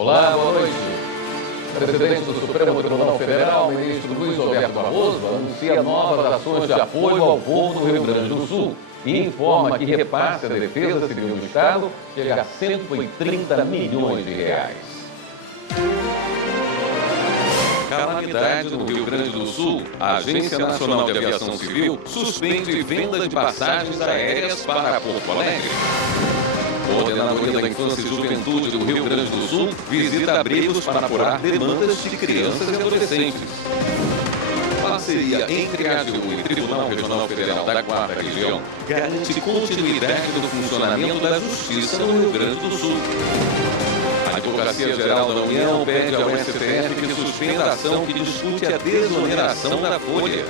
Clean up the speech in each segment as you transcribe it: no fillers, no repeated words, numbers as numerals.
Olá, boa noite. O presidente do Supremo Tribunal Federal, ministro Luiz Roberto Barroso, anuncia novas ações de apoio ao povo do Rio Grande do Sul e informa que repasse à Defesa Civil do Estado chega a 130 milhões de reais. Calamidade no Rio Grande do Sul. A Agência Nacional de Aviação Civil suspende venda de passagens aéreas para Porto Alegre. Coordenadoria da Infância e Juventude do Rio Grande do Sul visita abrigos para apurar demandas de crianças e adolescentes. Parceria entre a AGU e Tribunal Regional Federal da 4ª Região garante continuidade do funcionamento da Justiça no Rio Grande do Sul. A Advocacia Geral da União pede ao STF que suspenda a ação que discute a desoneração da folha.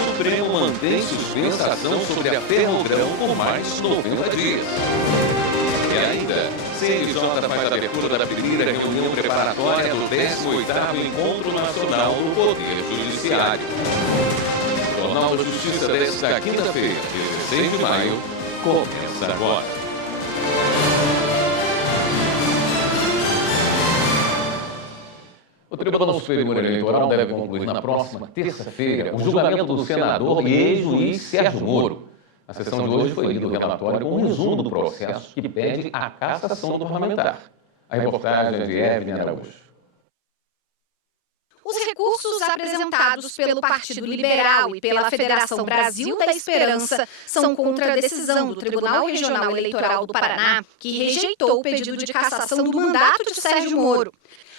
O Supremo mantém suspensa a ação sobre a Ferrogrão por mais 90 dias. E ainda, CNJ faz a abertura da primeira reunião preparatória do 18º Encontro Nacional do Poder Judiciário. O Jornal da Justiça desta quinta-feira, 16 de maio, começa agora. O Tribunal Superior Eleitoral deve concluir na próxima terça-feira o julgamento do senador e ex-juiz Sérgio Moro. Na sessão de hoje foi lido o relatório com um resumo do processo que pede a cassação do parlamentar. A reportagem é de Evelyn Araújo. Os recursos apresentados pelo Partido Liberal e pela Federação Brasil da Esperança são contra a decisão do Tribunal Regional Eleitoral do Paraná, que rejeitou o pedido de cassação do mandato de Sérgio Moro.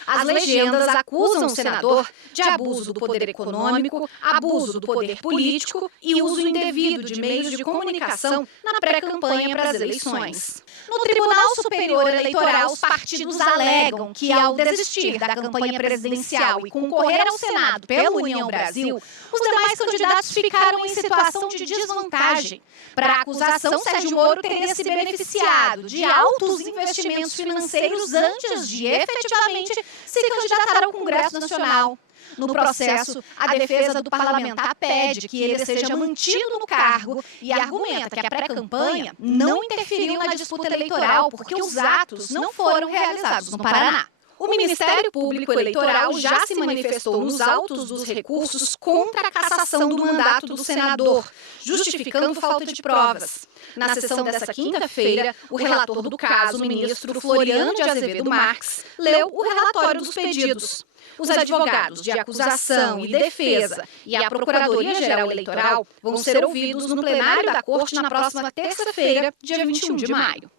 As legendas acusam o senador de abuso do poder econômico, abuso do poder político e uso indevido de meios de comunicação na pré-campanha para as eleições. No Tribunal Superior Eleitoral, os partidos alegam que, ao desistir da campanha presidencial e concorrer ao Senado pela União Brasil, os demais candidatos ficaram em situação de desvantagem. Para a acusação, Sérgio Moro teria se beneficiado de altos investimentos financeiros antes de efetivamente se candidatar ao Congresso Nacional. No processo, a defesa do parlamentar pede que ele seja mantido no cargo e argumenta que a pré-campanha não interferiu na disputa eleitoral porque os atos não foram realizados no Paraná. O Ministério Público Eleitoral já se manifestou nos autos dos recursos contra a cassação do mandato do senador, justificando falta de provas. Na sessão desta quinta-feira, o relator do caso, o ministro Floriano de Azevedo Marques, leu o relatório dos pedidos. Os advogados de acusação e defesa e a Procuradoria-Geral Eleitoral vão ser ouvidos no plenário da Corte na próxima terça-feira, dia 21 de maio.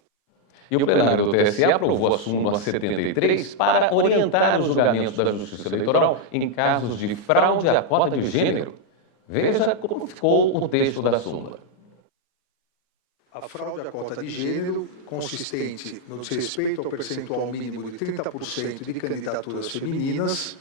E o plenário do TSE aprovou a súmula 73 para orientar os julgamentos da Justiça Eleitoral em casos de fraude à cota de gênero. Veja como ficou o texto da súmula. A fraude à cota de gênero, consistente no desrespeito ao percentual mínimo de 30% de candidaturas femininas,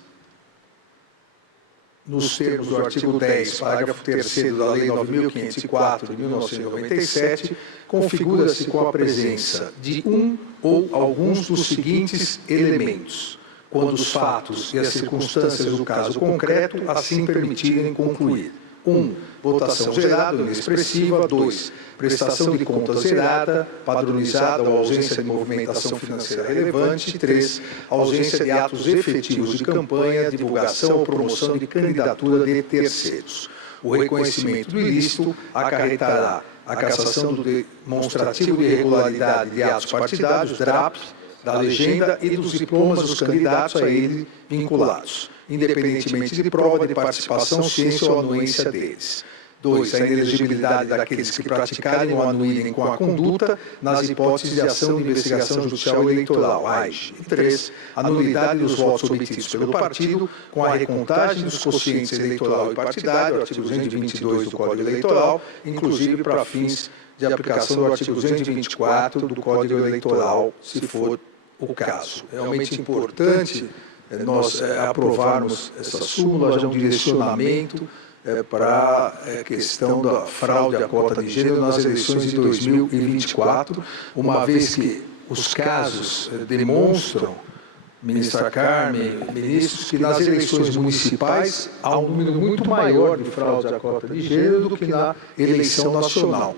nos termos do artigo 10, parágrafo 3º da Lei 9.504 de 1997, configura-se com a presença de um ou alguns dos seguintes elementos, quando os fatos e as circunstâncias do caso concreto assim permitirem concluir. 1. Votação gerada ou inexpressiva. 2. Prestação de contas gerada, padronizada ou ausência de movimentação financeira relevante. 3. Ausência de atos efetivos de campanha, divulgação ou promoção de candidatura de terceiros. O reconhecimento do ilícito acarretará a cassação do demonstrativo de irregularidade de atos partidários, DRAP, da legenda e dos diplomas dos candidatos a ele vinculados, independentemente de prova de participação, ciência ou anuência deles. 2. A inelegibilidade daqueles que praticarem ou anuírem com a conduta nas hipóteses de ação de investigação judicial eleitoral, AIJ. E 3. A nulidade dos votos obtidos pelo partido com a recontagem dos quocientes eleitoral e partidário, artigo 222 do Código Eleitoral, inclusive para fins de aplicação do artigo 224 do Código Eleitoral, se for o caso. É realmente importante nós aprovarmos essa súmula, já um direcionamento para a questão da fraude à cota de gênero nas eleições de 2024, uma vez que os casos demonstram, ministra Carmen, ministros, que nas eleições municipais há um número muito maior de fraude à cota de gênero do que na eleição nacional.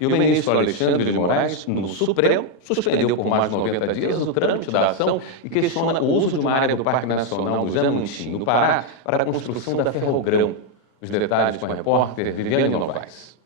E o ministro Alexandre de Moraes, no Supremo, suspendeu por mais de 90 dias o trâmite da ação e questiona o uso de uma área do Parque Nacional do Jamanchim, no Pará, para a construção da Ferrogrão. Os detalhes com a repórter Viviane Novaes.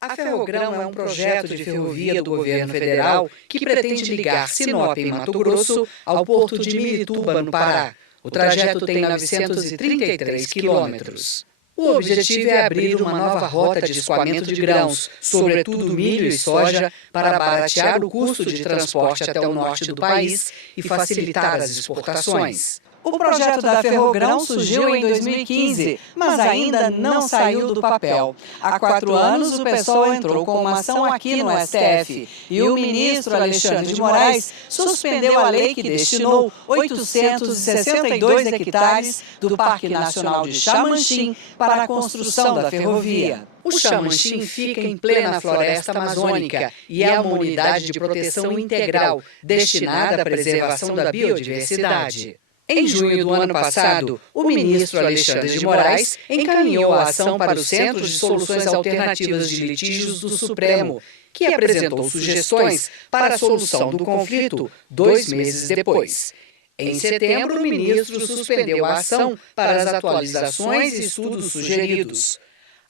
A Ferrogrão é um projeto de ferrovia do governo federal que pretende ligar Sinop, em Mato Grosso, ao porto de Miritúba, no Pará. O trajeto tem 933 quilômetros. O objetivo é abrir uma nova rota de escoamento de grãos, sobretudo milho e soja, para baratear o custo de transporte até o norte do país e facilitar as exportações. O projeto da Ferrogrão surgiu em 2015, mas ainda não saiu do papel. Há 4 anos, o PSOL entrou com uma ação aqui no STF e o ministro Alexandre de Moraes suspendeu a lei que destinou 862 hectares do Parque Nacional de Xamanchim para a construção da ferrovia. O Xamanchim fica em plena floresta amazônica e é uma unidade de proteção integral destinada à preservação da biodiversidade. Em junho do ano passado, o ministro Alexandre de Moraes encaminhou a ação para o Centro de Soluções Alternativas de Litígios do Supremo, que apresentou sugestões para a solução do conflito 2 meses depois. Em setembro, o ministro suspendeu a ação para as atualizações e estudos sugeridos.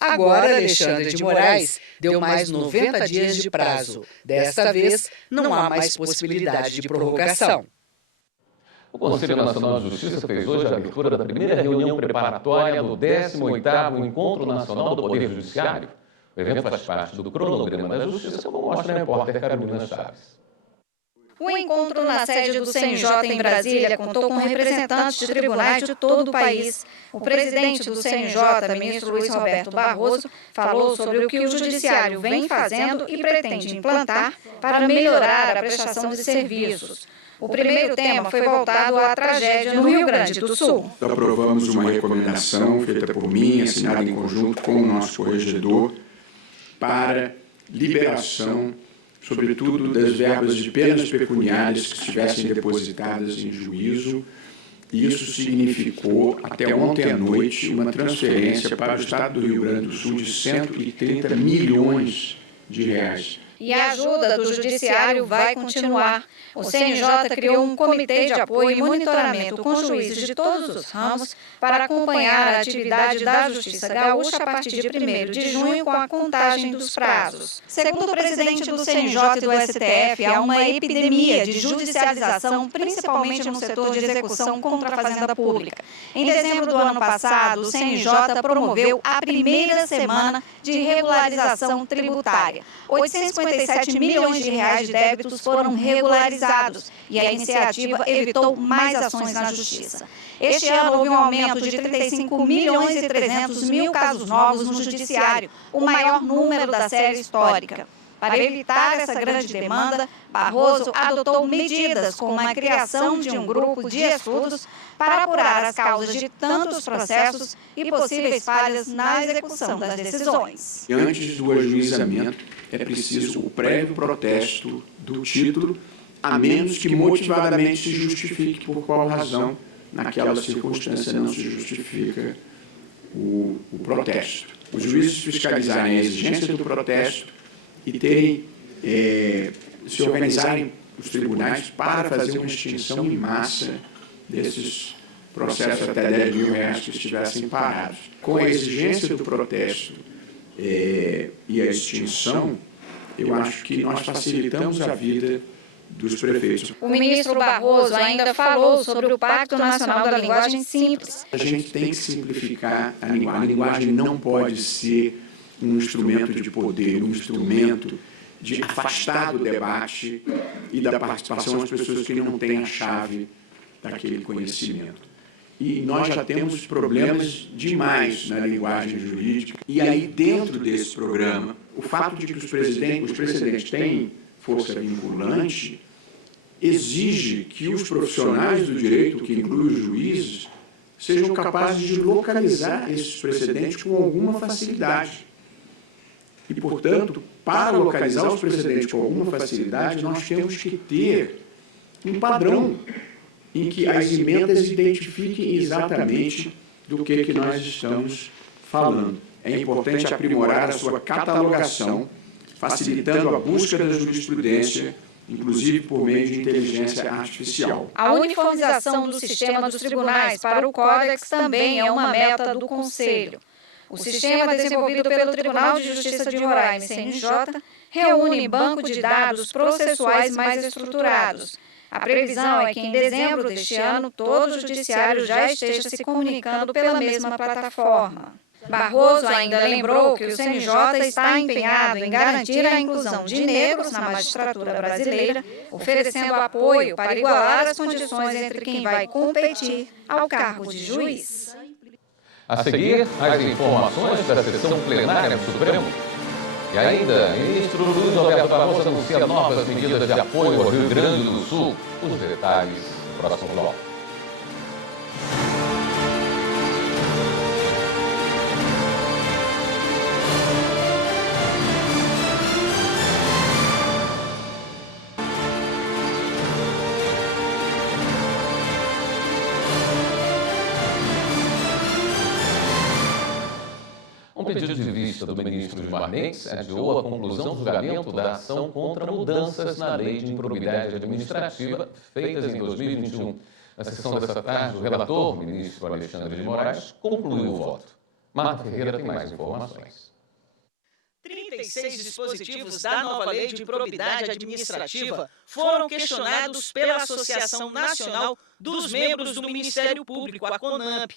Agora, Alexandre de Moraes deu mais 90 dias de prazo. Desta vez, não há mais possibilidade de prorrogação. O Conselho Nacional de Justiça fez hoje a abertura da primeira reunião preparatória do 18º Encontro Nacional do Poder Judiciário. O evento faz parte do cronograma da Justiça, como mostra a repórter Carolina Chaves. O encontro na sede do CNJ em Brasília contou com representantes de tribunais de todo o país. O presidente do CNJ, ministro Luiz Roberto Barroso, falou sobre o que o Judiciário vem fazendo e pretende implantar para melhorar a prestação de serviços. O primeiro tema foi voltado à tragédia no Rio Grande do Sul. Aprovamos uma recomendação feita por mim, assinada em conjunto com o nosso corregedor, para liberação, sobretudo, das verbas de penas pecuniárias que estivessem depositadas em juízo. Isso significou, até ontem à noite, uma transferência para o Estado do Rio Grande do Sul de 130 milhões de reais. E a ajuda do Judiciário vai continuar. O CNJ criou um comitê de apoio e monitoramento com juízes de todos os ramos para acompanhar a atividade da Justiça Gaúcha a partir de 1º de junho com a contagem dos prazos. Segundo o presidente do CNJ e do STF, há uma epidemia de judicialização, principalmente no setor de execução contra a fazenda pública. Em dezembro do ano passado, o CNJ promoveu a primeira semana de regularização tributária. 857 milhões de reais de débitos foram regularizados e a iniciativa evitou mais ações na Justiça. Este ano houve um aumento de 35 milhões e 300 mil casos novos no Judiciário, o maior número da série histórica. Para evitar essa grande demanda, Barroso adotou medidas como a criação de um grupo de estudos para apurar as causas de tantos processos e possíveis falhas na execução das decisões. Antes do ajuizamento, é preciso o prévio protesto do título, a menos que motivadamente se justifique por qual razão, naquela circunstância, não se justifica o protesto. Os juízes fiscalizarem a exigência do protesto e se organizarem os tribunais para fazer uma extinção em massa desses processos até 10 mil reais que estivessem parados. Com a exigência do protesto e a extinção, eu acho que nós facilitamos a vida dos prefeitos. O ministro Barroso ainda falou sobre o Pacto Nacional da Linguagem Simples. A gente tem que simplificar a linguagem. A linguagem não pode ser um instrumento de poder, um instrumento de afastar do debate e da participação as pessoas que não têm a chave daquele conhecimento. E nós já temos problemas demais na linguagem jurídica. E aí, dentro desse programa, o fato de que os precedentes têm força vinculante exige que os profissionais do direito, que inclui os juízes, sejam capazes de localizar esses precedentes com alguma facilidade. E, portanto, para localizar os precedentes com alguma facilidade, nós temos que ter um padrão em que as emendas identifiquem exatamente do que nós estamos falando. é importante aprimorar a sua catalogação, facilitando a busca da jurisprudência, inclusive por meio de inteligência artificial. A uniformização do sistema dos tribunais para o Códex também é uma meta do Conselho. O sistema desenvolvido pelo Tribunal de Justiça de Roraima, CNJ, reúne banco de dados processuais mais estruturados. A previsão é que em dezembro deste ano todo o judiciário já esteja se comunicando pela mesma plataforma. Barroso ainda lembrou que o CNJ está empenhado em garantir a inclusão de negros na magistratura brasileira, oferecendo apoio para igualar as condições entre quem vai competir ao cargo de juiz. A seguir, as informações da sessão plenária do Supremo. E ainda, o ministro Luiz Roberto Barroso anuncia novas medidas de apoio ao Rio Grande do Sul. Os detalhes no próximo bloco. Um pedido de vista do ministro Gilmar Mendes adiou a conclusão do julgamento da ação contra mudanças na lei de improbidade administrativa feitas em 2021. Na sessão desta tarde, o relator, ministro Alexandre de Moraes, concluiu o voto. Marta Ferreira tem mais informações. 36 dispositivos da nova lei de improbidade administrativa foram questionados pela Associação Nacional dos Membros do Ministério Público, a CONAMP.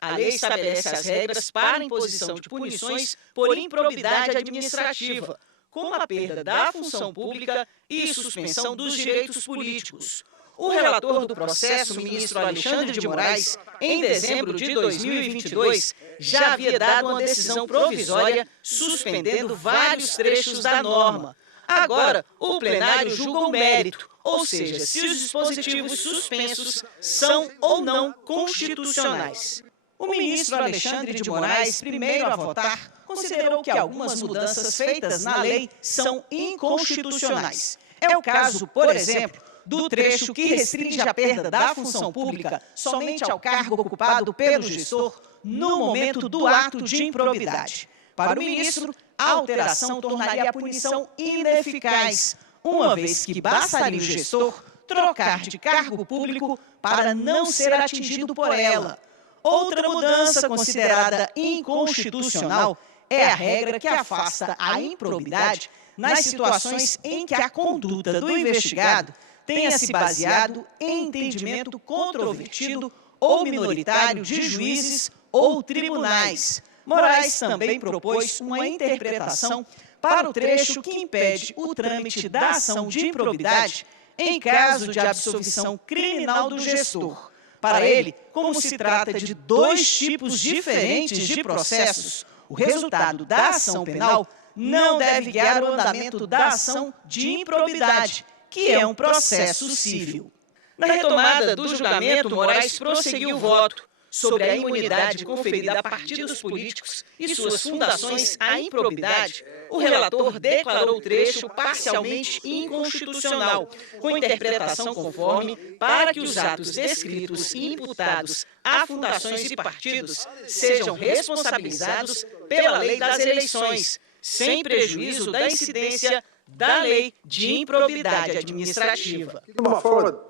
A lei estabelece as regras para a imposição de punições por improbidade administrativa, como a perda da função pública e suspensão dos direitos políticos. O relator do processo, o ministro Alexandre de Moraes, em dezembro de 2022, já havia dado uma decisão provisória suspendendo vários trechos da norma. Agora, o plenário julga o mérito, ou seja, se os dispositivos suspensos são ou não constitucionais. O ministro Alexandre de Moraes, primeiro a votar, considerou que algumas mudanças feitas na lei são inconstitucionais. É o caso, por exemplo, do trecho que restringe a perda da função pública somente ao cargo ocupado pelo gestor no momento do ato de improbidade. Para o ministro, a alteração tornaria a punição ineficaz, uma vez que bastaria o gestor trocar de cargo público para não ser atingido por ela. Outra mudança considerada inconstitucional é a regra que afasta a improbidade nas situações em que a conduta do investigado tenha se baseado em entendimento controvertido ou minoritário de juízes ou tribunais. Moraes também propôs uma interpretação para o trecho que impede o trâmite da ação de improbidade em caso de absolvição criminal do gestor. Para ele, como se trata de dois tipos diferentes de processos, o resultado da ação penal não deve guiar o andamento da ação de improbidade, que é um processo civil. Na retomada do julgamento, Moraes prosseguiu o voto sobre a imunidade conferida a partidos políticos e suas fundações à improbidade. O relator declarou o trecho parcialmente inconstitucional, com interpretação conforme, para que os atos descritos e imputados a fundações e partidos sejam responsabilizados pela lei das eleições, sem prejuízo da incidência da lei de improbidade administrativa. De uma forma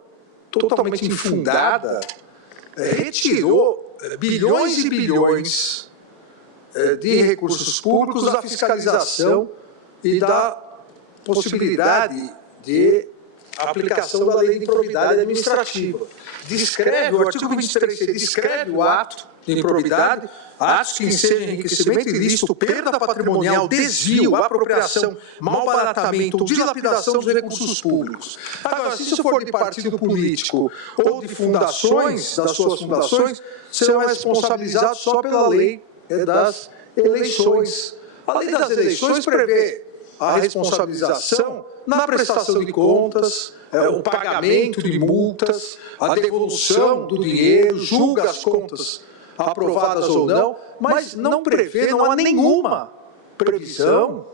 totalmente infundada, retirou bilhões e bilhões de recursos públicos da fiscalização e da possibilidade de aplicação da lei de improbidade administrativa. Descreve, o artigo 23C descreve o ato de improbidade, atos que ensejam enriquecimento ilícito, perda patrimonial, desvio, apropriação, malbaratamento ou dilapidação dos recursos públicos. Agora, se isso for de partido político ou de fundações, das suas fundações, serão responsabilizados só pela lei das eleições. A lei das eleições prevê a responsabilização na prestação de contas, o pagamento de multas, a devolução do dinheiro, julga as contas aprovadas ou não, mas não prevê, não há nenhuma previsão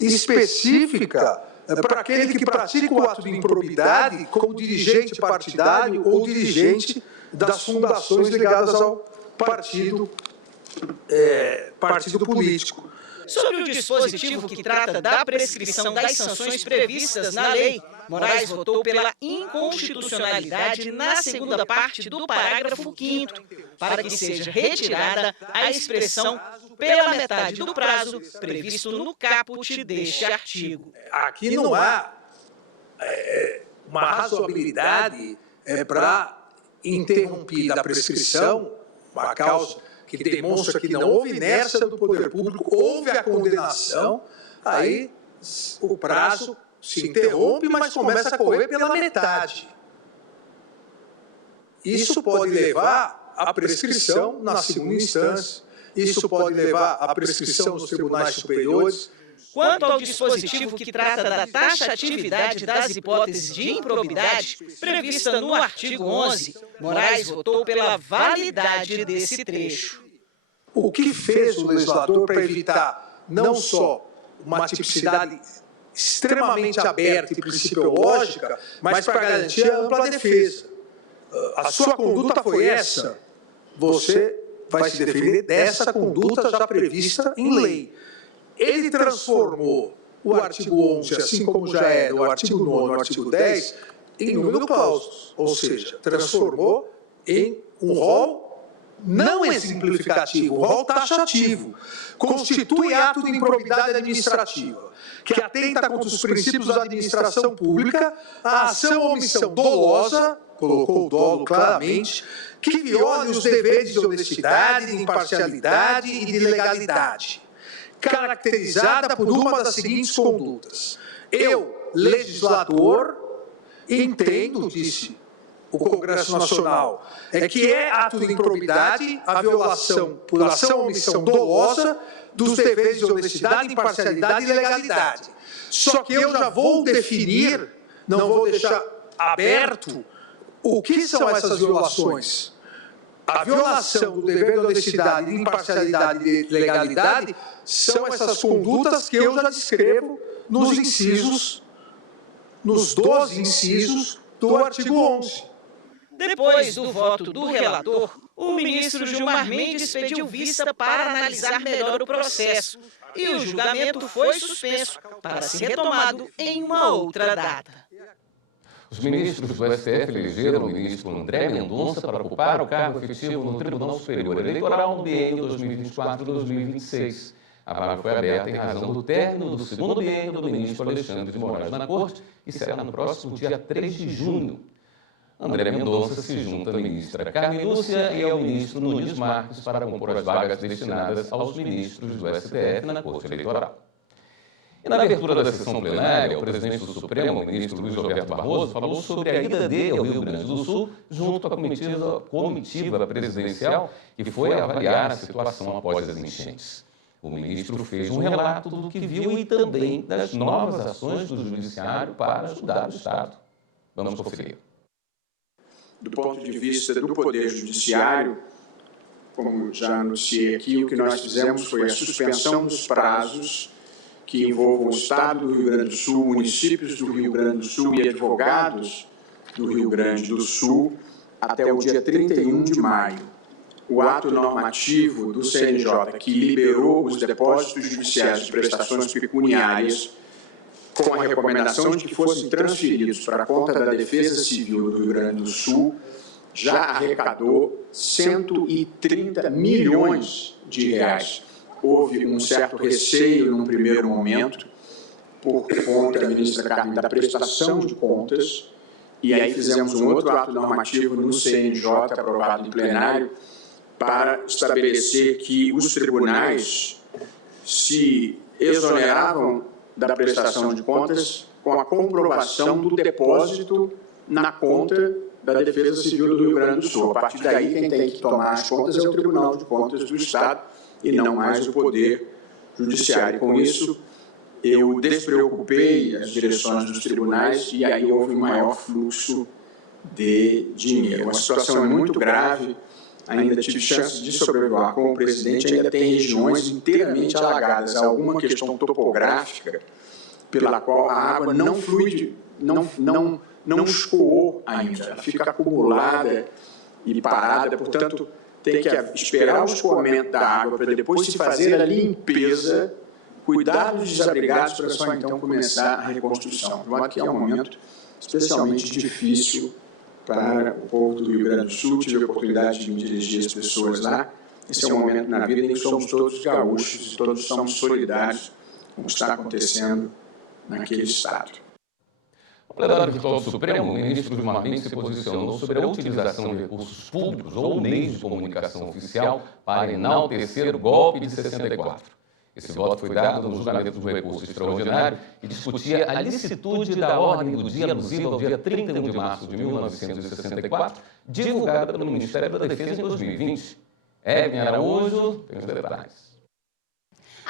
específica para aquele que pratica o ato de improbidade como dirigente partidário ou dirigente das fundações ligadas ao partido partido político. Sobre o dispositivo que trata da prescrição das sanções previstas na lei, Moraes votou pela inconstitucionalidade na segunda parte do parágrafo 5º, para que seja retirada a expressão pela metade do prazo previsto no caput deste artigo. Aqui não há uma razoabilidade para interromper da prescrição uma causa que demonstra que não houve inércia do poder público, houve a condenação, aí o prazo se interrompe, mas começa a correr pela metade. Isso pode levar à prescrição na segunda instância, isso pode levar à prescrição nos tribunais superiores. Quanto ao dispositivo que trata da taxatividade das hipóteses de improbidade, prevista no artigo 11, Moraes votou pela validade desse trecho. O que fez o legislador para evitar não só uma tipicidade extremamente aberta e principiológica, mas para garantir a ampla defesa? A sua conduta foi essa, você vai se defender dessa conduta já prevista em lei. Ele transformou o artigo 11, assim como já era o artigo 9 e o artigo 10, em número clausus, ou seja, transformou em um rol não exemplificativo, um rol taxativo. Constitui ato de improbidade administrativa, que atenta contra os princípios da administração pública, a ação ou omissão dolosa, colocou o dolo claramente, que viole os deveres de honestidade, de imparcialidade e de legalidade, caracterizada por uma das seguintes condutas. Eu, legislador, entendo, disse o Congresso Nacional, que é ato de improbidade a violação por ação ou omissão dolosa dos deveres de honestidade, imparcialidade e legalidade. Só que eu já vou definir, não vou deixar aberto, o que são essas violações. A violação do dever de honestidade, imparcialidade e legalidade são essas condutas que eu já descrevo nos incisos, nos 12 incisos do artigo 11. Depois do voto do relator, o ministro Gilmar Mendes pediu vista para analisar melhor o processo e o julgamento foi suspenso para ser retomado em uma outra data. Os ministros do STF elegeram o ministro André Mendonça para ocupar o cargo efetivo no Tribunal Superior Eleitoral no biênio 2024-2026. A vaga foi aberta em razão do término do segundo biênio do ministro Alexandre de Moraes na Corte, que será no próximo dia 3 de junho. André Mendonça se junta à ministra Carmen Lúcia e ao ministro Nunes Marques para compor as vagas destinadas aos ministros do STF na Corte Eleitoral. E na abertura da sessão plenária, o presidente do Supremo, o ministro Luiz Roberto Barroso, falou sobre a ida dele ao Rio Grande do Sul junto à comitiva presidencial que foi avaliar a situação após as enchentes. O ministro fez um relato do que viu e também das novas ações do Judiciário para ajudar o Estado. Vamos conferir. Do ponto de vista do Poder Judiciário, como já anunciei aqui, o que nós fizemos foi a suspensão dos prazos que envolvam o Estado do Rio Grande do Sul, municípios do Rio Grande do Sul e advogados do Rio Grande do Sul até o dia 31 de maio. O ato normativo do CNJ que liberou os depósitos judiciais de prestações pecuniárias com a recomendação de que fossem transferidos para a conta da Defesa Civil do Rio Grande do Sul, já arrecadou 130 milhões de reais. Houve um certo receio num primeiro momento, por conta da ministra Carmen, da prestação de contas, e aí fizemos um outro ato normativo no CNJ, aprovado em plenário, para estabelecer que os tribunais se exoneravam da prestação de contas com a comprovação do depósito na conta da Defesa Civil do Rio Grande do Sul. A partir daí, quem tem que tomar as contas é o Tribunal de Contas do Estado e não mais o Poder Judiciário. Com isso, eu despreocupei as direções dos tribunais e aí houve um maior fluxo de dinheiro. A situação é muito grave. Ainda tive chance de sobrevoar com o presidente, ainda tem regiões inteiramente alagadas. Há alguma questão topográfica pela qual a água não flui, não escoou ainda, ela fica acumulada e parada. Portanto, tem que esperar o escoamento da água para depois se fazer a limpeza, cuidar dos desabrigados para só então começar a reconstrução. Eu acho que é um momento especialmente difícil para o povo do Rio Grande do Sul. Tive a oportunidade de me dirigir às pessoas lá. Esse é um momento na vida em que somos todos gaúchos e todos somos solidários com o que está acontecendo naquele estado. No plenário virtual do Supremo, o ministro Gilmar Mendes se posicionou sobre a utilização de recursos públicos ou meios de comunicação oficial para enaltecer o golpe de 64. Esse voto foi dado no julgamento do recurso extraordinário e discutia a licitude da ordem do dia alusiva ao dia 31 de março de 1964, divulgada pelo Ministério da Defesa em 2020. Evelyn Araújo tem os detalhes.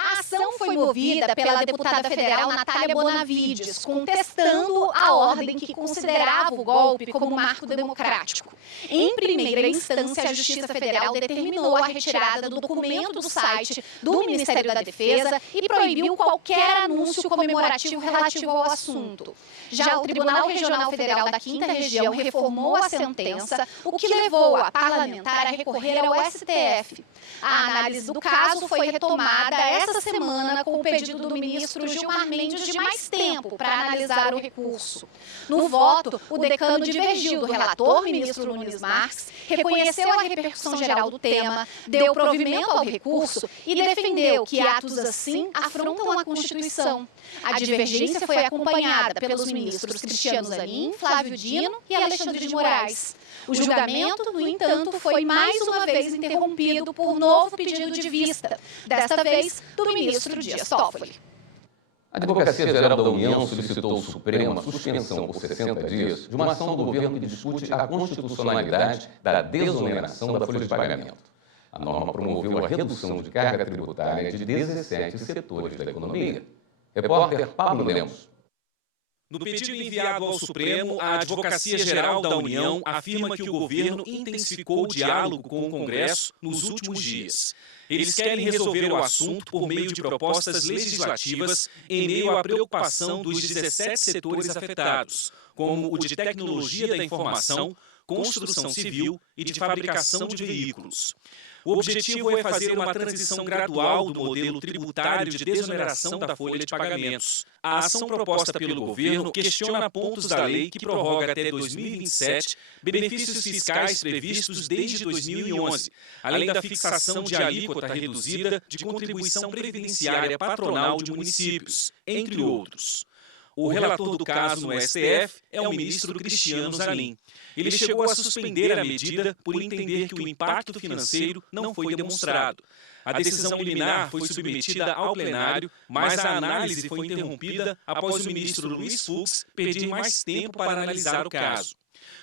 A ação foi movida pela deputada federal Natália Bonavides, contestando a ordem que considerava o golpe como marco democrático. Em primeira instância, a Justiça Federal determinou a retirada do documento do site do Ministério da Defesa e proibiu qualquer anúncio comemorativo relativo ao assunto. Já o Tribunal Regional Federal da 5ª Região reformou a sentença, o que levou a parlamentar a recorrer ao STF. A análise do caso foi retomada essa semana com o pedido do ministro Gilmar Mendes de mais tempo para analisar o recurso. No voto, o decano divergiu do relator, ministro Nunes Marques, reconheceu a repercussão geral do tema, deu provimento ao recurso e defendeu que atos assim afrontam a Constituição. A divergência foi acompanhada pelos ministros Cristiano Zanin, Flávio Dino e Alexandre de Moraes. O julgamento, no entanto, foi mais uma vez interrompido por novo pedido de vista, desta vez do ministro Dias Toffoli. A Advocacia-Geral da União solicitou ao Supremo a suspensão por 60 dias de uma ação do governo que discute a constitucionalidade da desoneração da folha de pagamento. A norma promoveu a redução de carga tributária de 17 setores da economia. Repórter Pablo Lemos. No pedido enviado ao Supremo, a Advocacia-Geral da União afirma que o governo intensificou o diálogo com o Congresso nos últimos dias. Eles querem resolver o assunto por meio de propostas legislativas em meio à preocupação dos 17 setores afetados, como o de tecnologia da informação, construção civil e de fabricação de veículos. O objetivo é fazer uma transição gradual do modelo tributário de desoneração da folha de pagamentos. A ação proposta pelo governo questiona pontos da lei que prorroga até 2027 benefícios fiscais previstos desde 2011, além da fixação de alíquota reduzida de contribuição previdenciária patronal de municípios, entre outros. O relator do caso no STF é o ministro Cristiano Zanin. Ele chegou a suspender a medida por entender que o impacto financeiro não foi demonstrado. A decisão liminar foi submetida ao plenário, mas a análise foi interrompida após o ministro Luiz Fux pedir mais tempo para analisar o caso.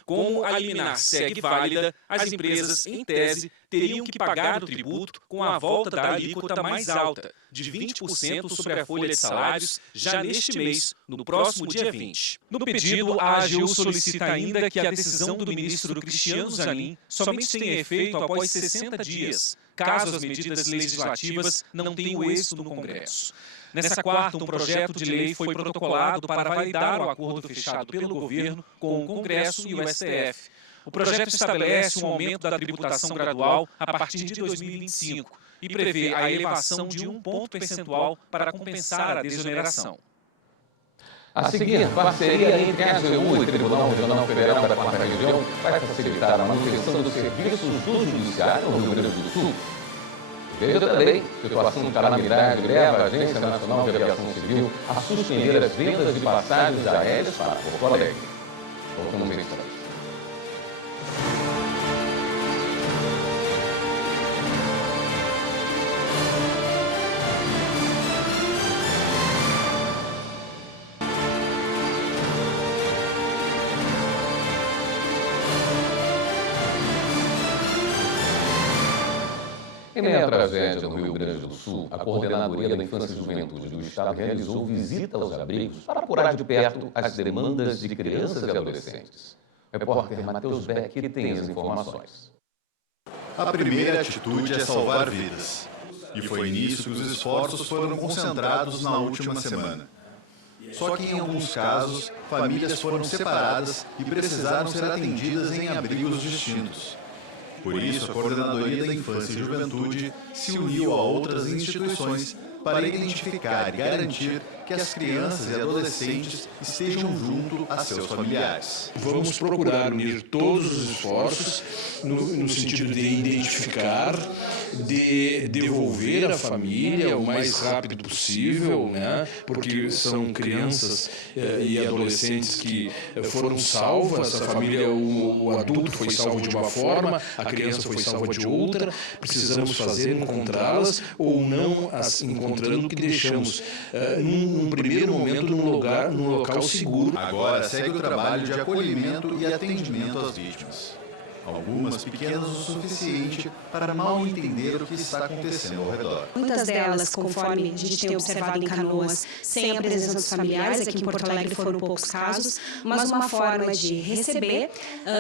Como a liminar segue válida, as empresas, em tese, teriam que pagar o tributo com a volta da alíquota mais alta, de 20% sobre a folha de salários, já neste mês, no próximo dia 20. No pedido, a AGU solicita ainda que a decisão do ministro Cristiano Zanin somente tenha efeito após 60 dias, caso as medidas legislativas não tenham êxito no Congresso. Nessa quarta, um projeto de lei foi protocolado para validar o acordo fechado pelo governo com o Congresso e o STF. O projeto estabelece um aumento da tributação gradual a partir de 2025 e prevê a elevação de 1 ponto percentual para compensar a desoneração. A seguir, parceria entre a AGU e o Tribunal Regional Federal da 4ª Região vai facilitar a manutenção dos serviços do Judiciário no Rio Grande do Sul. Veja também, situação de calamidade leva a Agência Nacional de Aviação Civil a suspender as vendas de passagens aéreas para Porto Alegre. Voltamos em instantes. Em meio à tragédia no Rio Grande do Sul, a Coordenadoria da Infância e Juventude do Estado realizou visita aos abrigos para apurar de perto as demandas de crianças e adolescentes. O repórter Matheus Beck tem as informações. A primeira atitude é salvar vidas. E foi nisso que os esforços foram concentrados na última semana. Só que, em alguns casos, famílias foram separadas e precisaram ser atendidas em abrigos distintos. Por isso, a Coordenadoria da Infância e Juventude se uniu a outras instituições para identificar e garantir que as crianças e adolescentes estejam junto a seus familiares. Vamos procurar unir todos os esforços no sentido de identificar, de devolver à família o mais rápido possível, né? Porque são crianças e adolescentes que foram salvas, a família, o adulto foi salvo de uma forma, a criança foi salva de outra, precisamos fazer encontrá-las ou não as encontrando que deixamos num primeiro momento num local seguro. Agora segue o trabalho de acolhimento e atendimento às vítimas. Algumas pequenas o suficiente para mal entender o que está acontecendo ao redor. Muitas delas, conforme a gente tem observado em Canoas, sem a presença dos familiares, aqui em Porto Alegre foram poucos casos, mas uma forma de receber,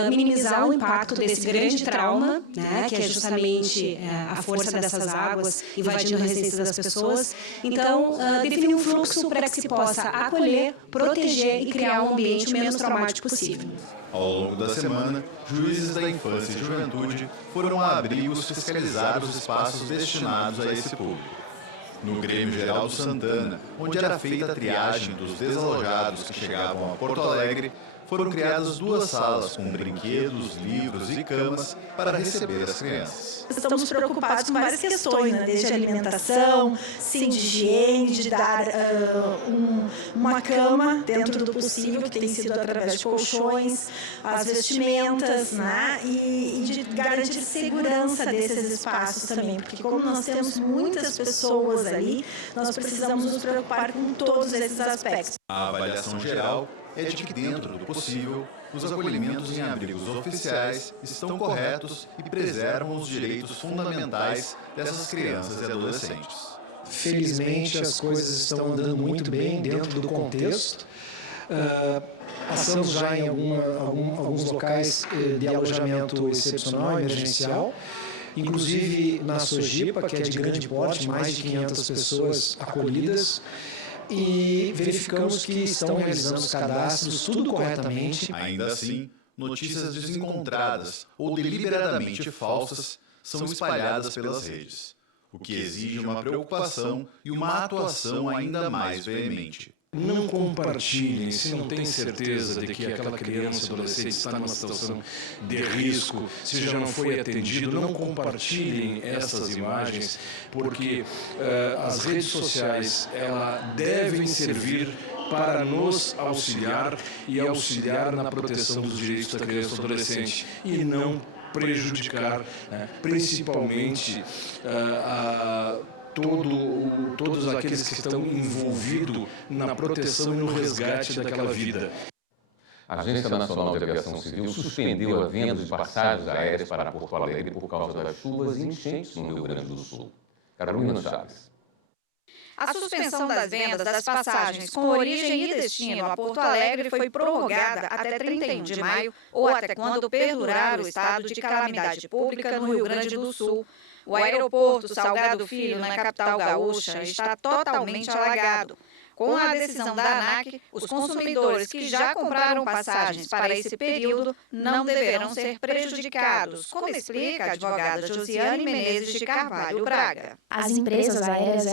minimizar o impacto desse grande trauma, né, que é justamente a força dessas águas invadindo a residência das pessoas. Então, definir um fluxo para que se possa acolher, proteger e criar um ambiente o menos traumático possível. Ao longo da semana, juízes da infância e juventude foram a abrigos fiscalizar os espaços destinados a esse público. No Grêmio Geraldo Santana, onde era feita a triagem dos desalojados que chegavam a Porto Alegre, foram criadas 2 salas com brinquedos, livros e camas para receber as crianças. Estamos preocupados com várias questões, né? Desde alimentação, sim, de higiene, de dar uma cama dentro do possível, que tem sido através de colchões, as vestimentas, né? E de garantir segurança desses espaços também, porque como nós temos muitas pessoas ali, nós precisamos nos preocupar com todos esses aspectos. A avaliação geral é de que, dentro do possível, os acolhimentos em abrigos oficiais estão corretos e preservam os direitos fundamentais dessas crianças e adolescentes. Felizmente, as coisas estão andando muito bem dentro do contexto. Passamos já em alguns locais de alojamento excepcional, emergencial. Inclusive na Sojipa, que é de grande porte, mais de 500 pessoas acolhidas. E verificamos que estão realizando os cadastros tudo corretamente. Ainda assim, notícias desencontradas ou deliberadamente falsas são espalhadas pelas redes, o que exige uma preocupação e uma atuação ainda mais veemente. Não compartilhem se não tem certeza de que aquela criança, adolescente está numa situação de risco, se já não foi atendido, não compartilhem essas imagens, porque as redes sociais devem servir para nos auxiliar e auxiliar na proteção dos direitos da criança e do adolescente e não prejudicar, principalmente todos aqueles que estão envolvidos na proteção e no resgate daquela vida. A Agência Nacional de Aviação Civil suspendeu a venda de passagens aéreas para Porto Alegre por causa das chuvas e enchentes no Rio Grande do Sul. Carolina Chaves. A suspensão das vendas das passagens com origem e destino a Porto Alegre foi prorrogada até 31 de maio ou até quando perdurar o estado de calamidade pública no Rio Grande do Sul. O aeroporto Salgado Filho, na capital gaúcha, está totalmente alagado. Com a decisão da ANAC, os consumidores que já compraram passagens para esse período não deverão ser prejudicados, como explica a advogada Josiane Menezes de Carvalho Braga. As empresas aéreas,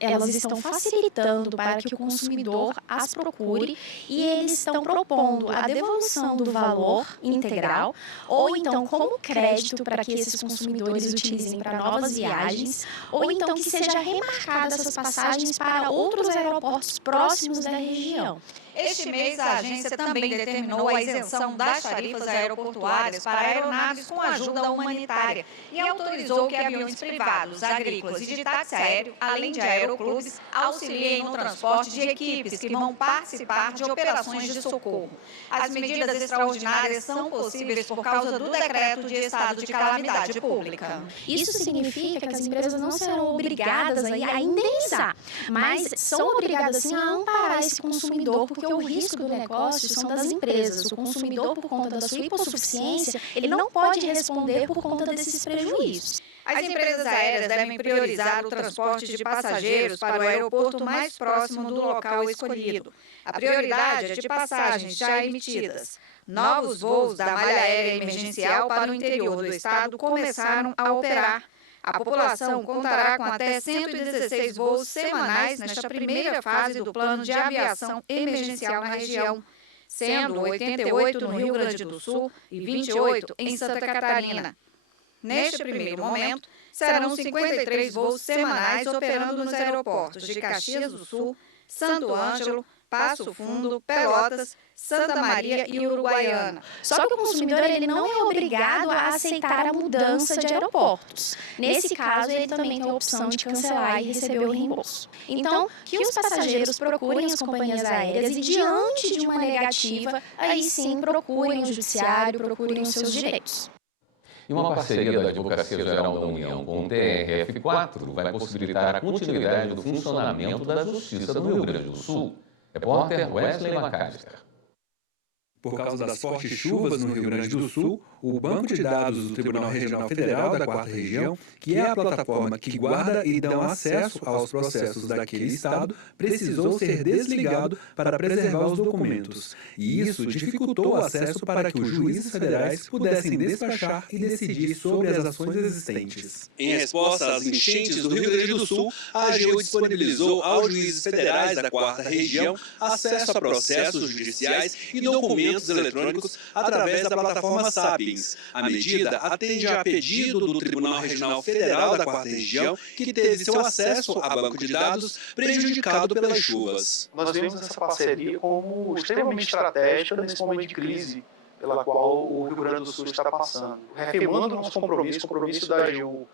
elas estão facilitando para que o consumidor as procure e eles estão propondo a devolução do valor integral ou então como crédito para que esses consumidores utilizem para novas viagens ou então que seja remarcada essas passagens para outros aeroportos próximos da região. Este mês, a agência também determinou a isenção das tarifas aeroportuárias para aeronaves com ajuda humanitária e autorizou que aviões privados, agrícolas e de táxi aéreo, além de aeroclubes, auxiliem no transporte de equipes que vão participar de operações de socorro. As medidas extraordinárias são possíveis por causa do decreto de estado de calamidade pública. Isso significa que as empresas não serão obrigadas a indenizar, mas são obrigadas sim a amparar esse consumidor, porque o risco do negócio são das empresas. O consumidor, por conta da sua hipossuficiência, ele não pode responder por conta desses prejuízos. As empresas aéreas devem priorizar o transporte de passageiros para o aeroporto mais próximo do local escolhido. A prioridade é de passagens já emitidas. Novos voos da malha aérea emergencial para o interior do estado começaram a operar. A população contará com até 116 voos semanais nesta primeira fase do plano de aviação emergencial na região, sendo 88 no Rio Grande do Sul e 28 em Santa Catarina. Neste primeiro momento, serão 53 voos semanais operando nos aeroportos de Caxias do Sul, Santo Ângelo, Passo Fundo, Pelotas, Santa Maria e Uruguaiana. Só que o consumidor ele não é obrigado a aceitar a mudança de aeroportos. Nesse caso, ele também tem a opção de cancelar e receber o reembolso. Então, que os passageiros procurem as companhias aéreas e, diante de uma negativa, aí sim procurem o judiciário, procurem os seus direitos. E uma parceria da Advocacia Geral da União com o TRF4 vai possibilitar a continuidade do funcionamento da Justiça do Rio Grande do Sul. Repórter Wesley McAllister. Por causa das fortes chuvas no Rio Grande do Sul, o Banco de Dados do Tribunal Regional Federal da 4ª Região, que é a plataforma que guarda e dá acesso aos processos daquele estado, precisou ser desligado para preservar os documentos. E isso dificultou o acesso para que os juízes federais pudessem despachar e decidir sobre as ações existentes. Em resposta às enchentes do Rio Grande do Sul, a AGU disponibilizou aos juízes federais da 4ª Região acesso a processos judiciais e documentos eletrônicos através da plataforma Sapiens. A medida atende a pedido do Tribunal Regional Federal da 4ª Região, que teve seu acesso a banco de dados prejudicado pelas chuvas. Nós vemos essa parceria como extremamente estratégica nesse momento de crise pela qual o Rio Grande do Sul está passando. Reafirmando o nosso compromisso da AGU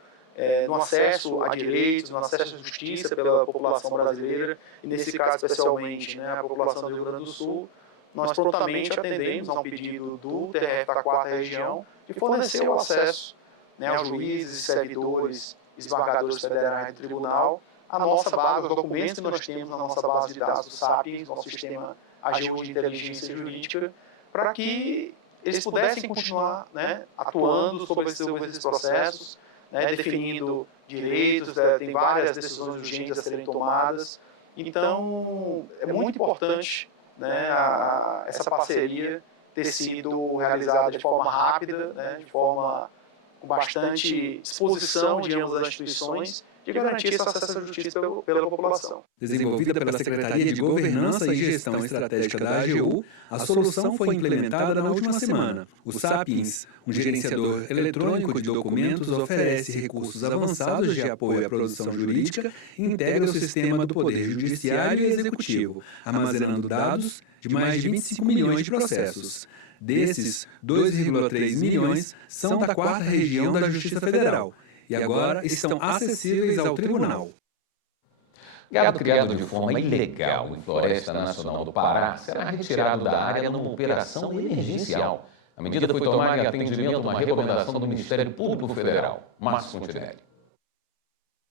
no acesso a direitos, no acesso à justiça pela população brasileira, e nesse caso especialmente a população do Rio Grande do Sul, nós prontamente atendemos a um pedido do TRF da 4ª Região de fornecer o acesso aos juízes, servidores, desembargadores federais do tribunal, a nossa base, os documentos que nós temos na nossa base de dados do Sapiens, nosso sistema AGU de inteligência jurídica, para que eles pudessem continuar atuando sobre esses processos, definindo direitos, tem várias decisões urgentes a serem tomadas. Então, é muito importante essa parceria ter sido realizada de forma rápida, de forma com bastante disposição de ambas as instituições, de garantir esse acesso à justiça pela população. Desenvolvida pela Secretaria de Governança e Gestão Estratégica da AGU, a solução foi implementada na última semana. O Sapiens, um gerenciador eletrônico de documentos, oferece recursos avançados de apoio à produção jurídica e integra o sistema do Poder Judiciário e Executivo, armazenando dados de mais de 25 milhões de processos. Desses, 2,3 milhões são da 4ª Região da Justiça Federal e agora estão acessíveis ao tribunal. Gado criado de forma ilegal em Floresta Nacional do Pará será retirado da área numa operação emergencial. A medida foi tomada em atendimento a uma recomendação do Ministério Público Federal. Márcio Fontinelli.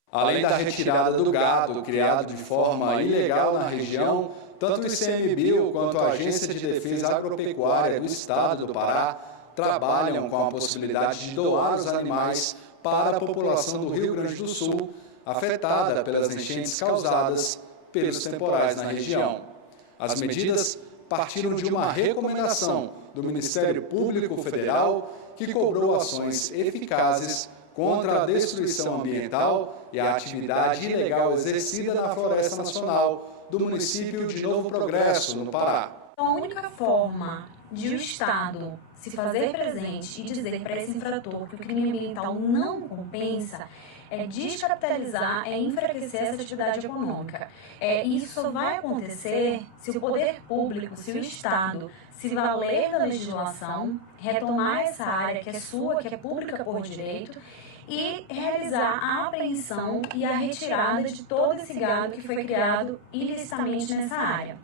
Além da retirada do gado criado de forma ilegal na região, tanto o ICMBio quanto a Agência de Defesa Agropecuária do Estado do Pará trabalham com a possibilidade de doar os animais para a população do Rio Grande do Sul, afetada pelas enchentes causadas pelos temporais na região. As medidas partiram de uma recomendação do Ministério Público Federal, que cobrou ações eficazes contra a destruição ambiental e a atividade ilegal exercida na Floresta Nacional do município de Novo Progresso, no Pará. A única forma de o Estado se fazer presente e dizer para esse infrator que o crime ambiental não compensa é descapitalizar, é enfraquecer essa atividade econômica. E isso só vai acontecer se o poder público, se o Estado se valer da legislação, retomar essa área que é sua, que é pública por direito, e realizar a apreensão e a retirada de todo esse gado que foi criado ilicitamente nessa área.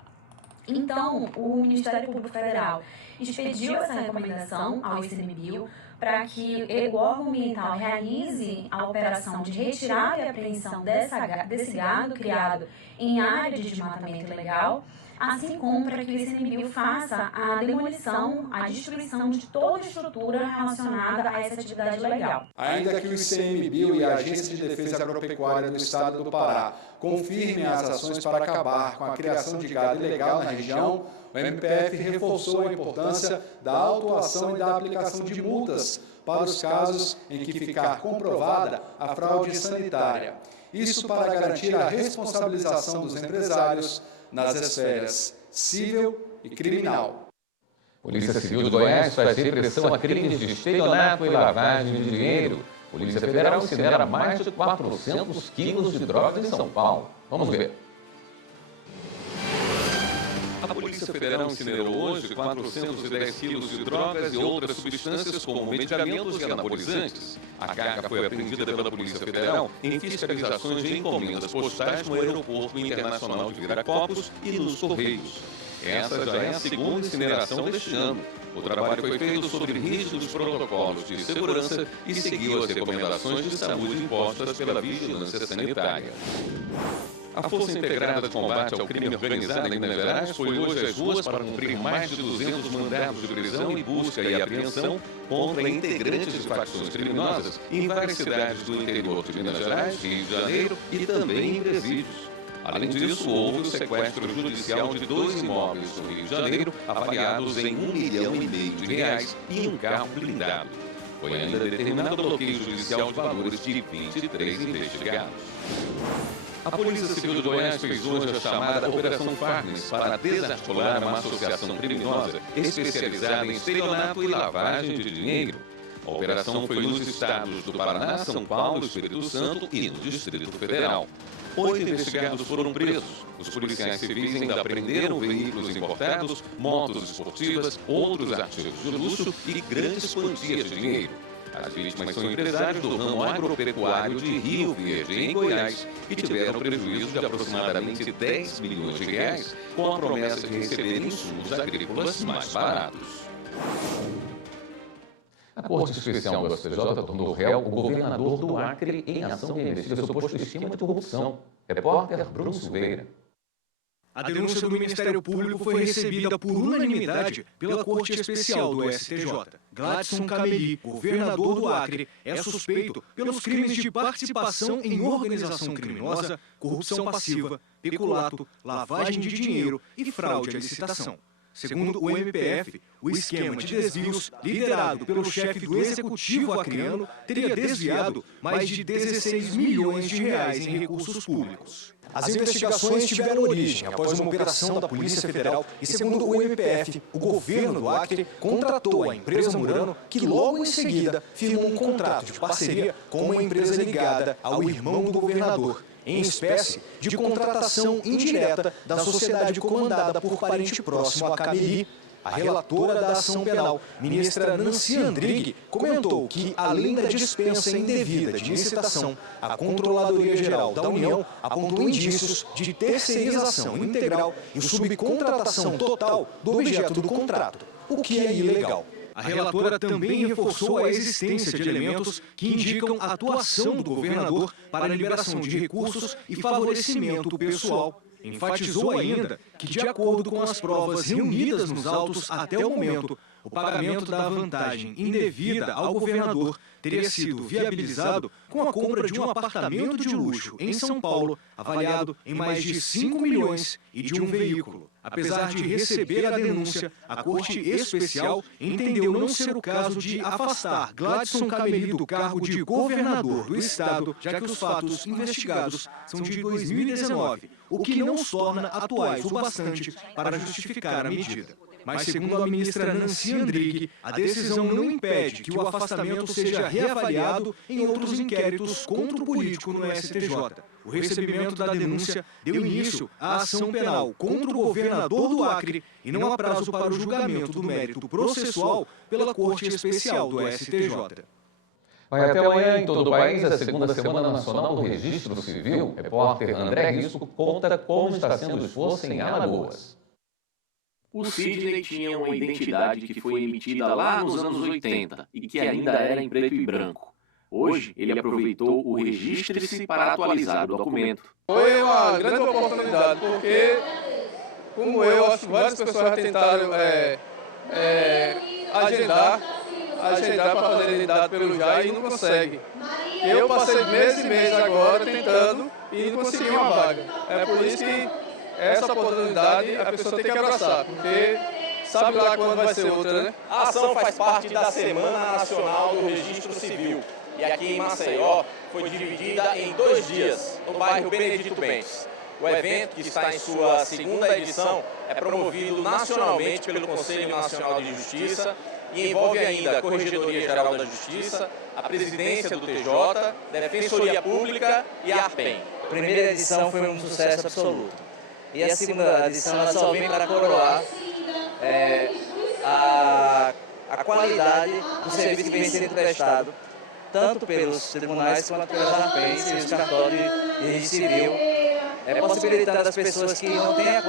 Então, o Ministério Público Federal expediu essa recomendação ao ICMBio para que o órgão ambiental realize a operação de retirada e apreensão desse gado criado em área de desmatamento ilegal. assim como para que o ICMBio faça a demolição, a destruição de toda a estrutura relacionada a essa atividade legal. Ainda que o ICMBio e a Agência de Defesa Agropecuária do Estado do Pará confirmem as ações para acabar com a criação de gado ilegal na região, o MPF reforçou a importância da autuação e da aplicação de multas para os casos em que ficar comprovada a fraude sanitária. Isso para garantir a responsabilização dos empresários nas esferas civil e criminal. Polícia Civil de Goiás faz repressão a crimes de estelionato e lavagem de dinheiro. Polícia Federal incinera mais de 400 quilos de drogas em São Paulo. Vamos ver. A Polícia Federal incinerou hoje 410 quilos de drogas e outras substâncias como medicamentos e anabolizantes. A carga foi apreendida pela Polícia Federal em fiscalizações de encomendas postais no Aeroporto Internacional de Viracopos e nos Correios. Essa já é a segunda incineração deste ano. O trabalho foi feito sob rígidos protocolos de segurança e seguiu as recomendações de saúde impostas pela Vigilância Sanitária. A Força Integrada de Combate ao Crime Organizado em Minas Gerais foi hoje às ruas para cumprir mais de 200 mandados de prisão e busca e apreensão contra integrantes de facções criminosas em várias cidades do interior de Minas Gerais, Rio de Janeiro e também em presídios. Além disso, houve o sequestro judicial de 2 imóveis do Rio de Janeiro, avaliados em R$1,5 milhão e um carro blindado. Foi ainda determinado o bloqueio judicial de valores de 23 investigados. A Polícia Civil de Goiás fez hoje a chamada Operação Farnes para desarticular uma associação criminosa especializada em estelionato e lavagem de dinheiro. A operação foi nos estados do Paraná, São Paulo, Espírito Santo e no Distrito Federal. 8 investigados foram presos. Os policiais civis ainda apreenderam veículos importados, motos esportivas, outros artigos de luxo e grandes quantias de dinheiro. As vítimas são empresários do ramo agropecuário de Rio Verde, em Goiás, e tiveram prejuízo de aproximadamente R$10 milhões, com a promessa de receber insumos agrícolas mais baratos. A Corte Especial do STJ tornou réu o governador do Acre em ação que investiga suposto esquema de corrupção. Repórter Bruno Silveira. A denúncia do Ministério Público foi recebida por unanimidade pela Corte Especial do STJ. Gladson Cameli, governador do Acre, é suspeito pelos crimes de participação em organização criminosa, corrupção passiva, peculato, lavagem de dinheiro e fraude à licitação. Segundo o MPF, o esquema de desvios, liderado pelo chefe do Executivo acreano, teria desviado mais de R$16 milhões em recursos públicos. As investigações tiveram origem após uma operação da Polícia Federal e, segundo o MPF, o governo do Acre contratou a empresa Murano, que logo em seguida firmou um contrato de parceria com uma empresa ligada ao irmão do governador, em espécie de contratação indireta da sociedade comandada por parente próximo a Cameli. A relatora da ação penal, ministra Nancy Andrighi, comentou que, além da dispensa indevida de licitação, a Controladoria Geral da União apontou indícios de terceirização integral e subcontratação total do objeto do contrato, o que é ilegal. A relatora também reforçou a existência de elementos que indicam a atuação do governador para a liberação de recursos e favorecimento pessoal. Enfatizou ainda que, de acordo com as provas reunidas nos autos até o momento, o pagamento da vantagem indevida ao governador teria sido viabilizado com a compra de um apartamento de luxo em São Paulo, avaliado em mais de R$5 milhões, e de um veículo. Apesar de receber a denúncia, a Corte Especial entendeu não ser o caso de afastar Gladson Cameli do cargo de governador do estado, já que os fatos investigados são de 2019, o que não os torna atuais o bastante para justificar a medida. Mas, segundo a ministra Nancy Andrighi, a decisão não impede que o afastamento seja reavaliado em outros inquéritos contra o político no STJ. O recebimento da denúncia deu início à ação penal contra o governador do Acre e não há prazo para o julgamento do mérito processual pela Corte Especial do STJ. Vai até amanhã em todo o país a segunda Semana Nacional do Registro Civil. Repórter André Risco conta como está sendo o esforço em Alagoas. O Sidney tinha uma identidade que foi emitida lá nos anos 80 e que ainda era em preto e branco. Hoje, ele aproveitou o Registre-se para atualizar o documento. Foi uma grande oportunidade, porque como eu, acho que várias pessoas já tentaram agendar para fazer a identidade pelo JAI e não consegue. Eu passei meses e meses agora tentando e não consegui uma vaga. É por isso que essa oportunidade a pessoa tem que abraçar, porque sabe lá quando vai ser outra, né? A ação faz parte da Semana Nacional do Registro Civil e aqui em Maceió foi dividida em 2 dias, no bairro Benedito Bentes. O evento, que está em sua 2ª edição, é promovido nacionalmente pelo Conselho Nacional de Justiça e envolve ainda a Corregedoria Geral da Justiça, a Presidência do TJ, Defensoria Pública e a ARPEM. A primeira edição foi um sucesso absoluto. E a 2ª edição ela só vem para coroar a qualidade do serviço que vem sendo prestado, tanto pelos tribunais quanto pelas ARPENs e os cartórios de registro civil, possibilitando às pessoas que não têm a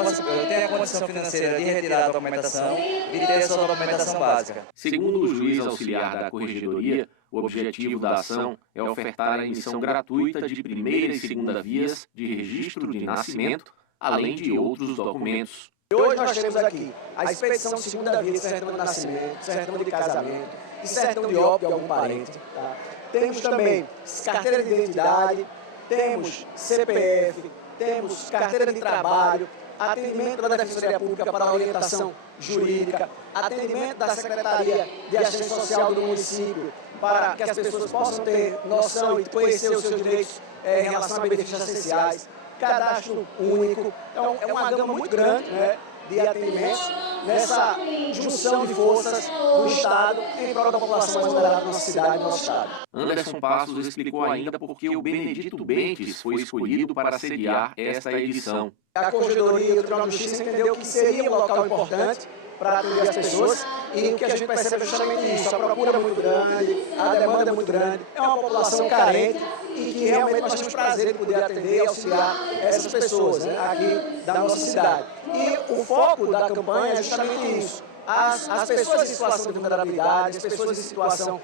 condição financeira de retirar a documentação e de ter a sua documentação básica. Segundo o juiz auxiliar da Corregedoria, o objetivo da ação é ofertar a emissão gratuita de primeira e segunda vias de registro de nascimento, além de outros documentos. Hoje nós temos aqui a expedição de segunda via de certidão de nascimento, certidão de casamento e certidão de óbito de algum parente. Tá? Temos também carteira de identidade, temos CPF, temos carteira de trabalho, atendimento da Defensoria Pública para orientação jurídica, atendimento da Secretaria de Assistência Social do município para que as pessoas possam ter noção e conhecer os seus direitos em relação a benefícios essenciais, cadastro único. Então, é uma gama muito grande, né, de atendimentos nessa junção de forças do Estado em prol da população mais vulnerável da nossa cidade e do nosso Estado. Anderson Passos explicou ainda por que o Benedito Bentes foi escolhido para sediar esta edição. A Corregedoria e o Tribunal de Justiça entendeu que seria um local importante para atender as pessoas e o que a gente percebe é justamente isso, a procura é muito grande, a demanda é muito grande, é uma população carente e que realmente nós temos prazer de poder atender e auxiliar essas pessoas, né, aqui da nossa cidade. E o foco da campanha é justamente isso, as pessoas em situação de vulnerabilidade, as pessoas em situação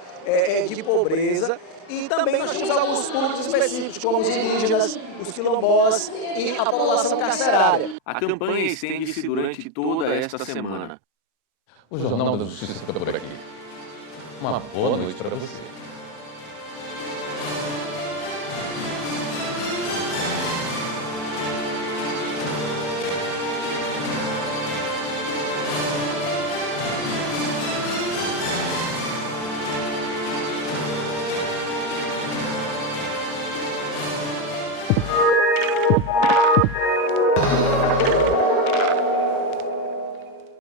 de pobreza e também nós temos alguns públicos específicos, como os indígenas, os quilombolas e a população carcerária. A campanha estende-se durante toda esta semana. O Jornal da Justiça fica por aqui. Uma boa noite para você.